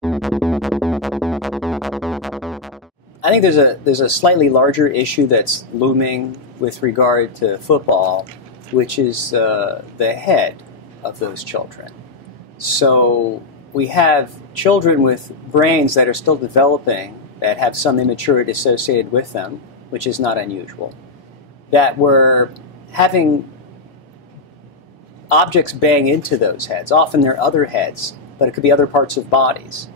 I think there's a slightly larger issue that's looming with regard to football, which is the head of those children. So we have children with brains that are still developing that have some immaturity associated with them, which is not unusual, that were having objects bang into those heads. Often they're other heads, but it could be other parts of bodies.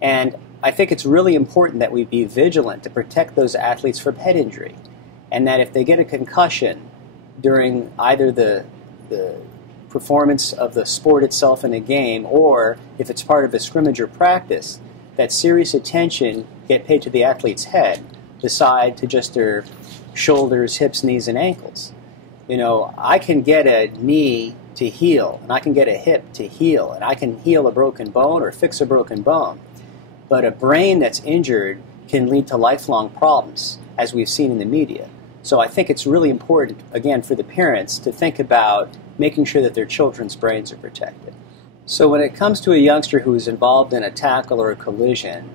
And I think it's really important that we be vigilant to protect those athletes from head injury, and that if they get a concussion during either the performance of the sport itself in a game, or if it's part of a scrimmage or practice, that serious attention get paid to the athlete's head, beside to just their shoulders, hips, knees, and ankles. You know, I can get a knee to heal, and I can get a hip to heal, and I can heal a broken bone or fix a broken bone. But a brain that's injured can lead to lifelong problems, as we've seen in the media. So I think it's really important, again, for the parents to think about making sure that their children's brains are protected. So when it comes to a youngster who is involved in a tackle or a collision,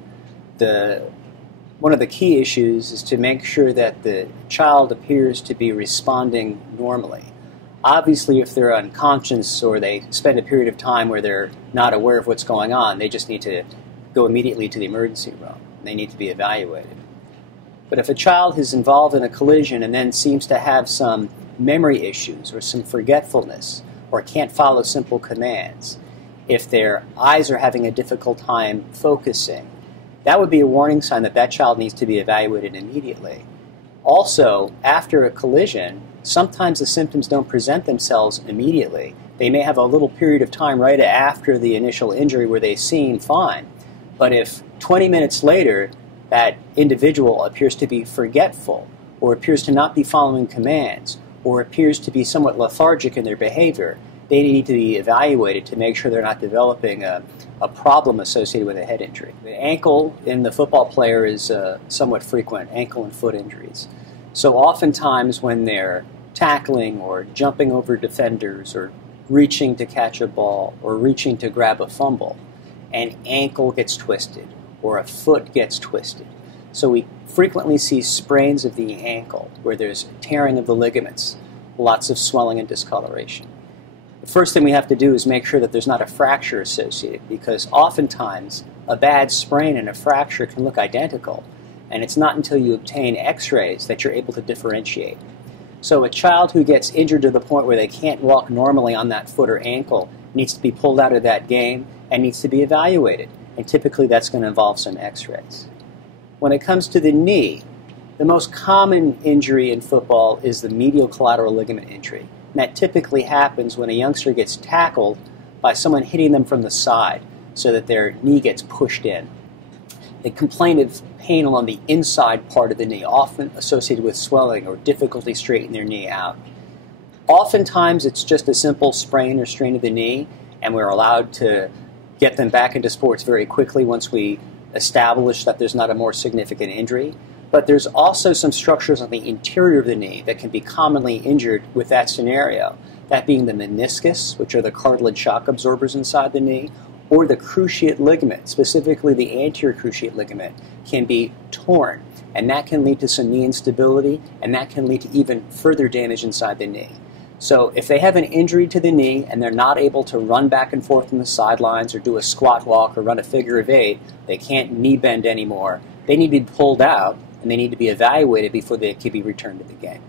one of the key issues is to make sure that the child appears to be responding normally. Obviously, if they're unconscious or they spend a period of time where they're not aware of what's going on, they just need to go immediately to the emergency room. They need to be evaluated. But if a child is involved in a collision and then seems to have some memory issues or some forgetfulness or can't follow simple commands, if their eyes are having a difficult time focusing, that would be a warning sign that that child needs to be evaluated immediately. Also, after a collision, sometimes the symptoms don't present themselves immediately. They may have a little period of time right after the initial injury where they seem fine. But if 20 minutes later that individual appears to be forgetful, or appears to not be following commands, or appears to be somewhat lethargic in their behavior, they need to be evaluated to make sure they're not developing a problem associated with a head injury. The ankle in the football player is somewhat frequent, ankle and foot injuries. So oftentimes when they're tackling or jumping over defenders or reaching to catch a ball or reaching to grab a fumble, an ankle gets twisted or a foot gets twisted. So we frequently see sprains of the ankle where there's tearing of the ligaments, lots of swelling and discoloration. The first thing we have to do is make sure that there's not a fracture associated, because oftentimes a bad sprain and a fracture can look identical, and it's not until you obtain x-rays that you're able to differentiate. So a child who gets injured to the point where they can't walk normally on that foot or ankle needs to be pulled out of that game and needs to be evaluated, and typically that's going to involve some x-rays. When it comes to the knee, the most common injury in football is the medial collateral ligament injury. And that typically happens when a youngster gets tackled by someone hitting them from the side so that their knee gets pushed in. They complain of pain along the inside part of the knee, often associated with swelling or difficulty straightening their knee out. Oftentimes it's just a simple sprain or strain of the knee, and we're allowed to get them back into sports very quickly once we establish that there's not a more significant injury. But there's also some structures on the interior of the knee that can be commonly injured with that scenario, that being the meniscus, which are the cartilage shock absorbers inside the knee, or the cruciate ligament, specifically the anterior cruciate ligament, can be torn. And that can lead to some knee instability, and that can lead to even further damage inside the knee. So if they have an injury to the knee and they're not able to run back and forth on the sidelines or do a squat walk or run a figure of 8, they can't knee bend anymore, they need to be pulled out and they need to be evaluated before they can be returned to the game.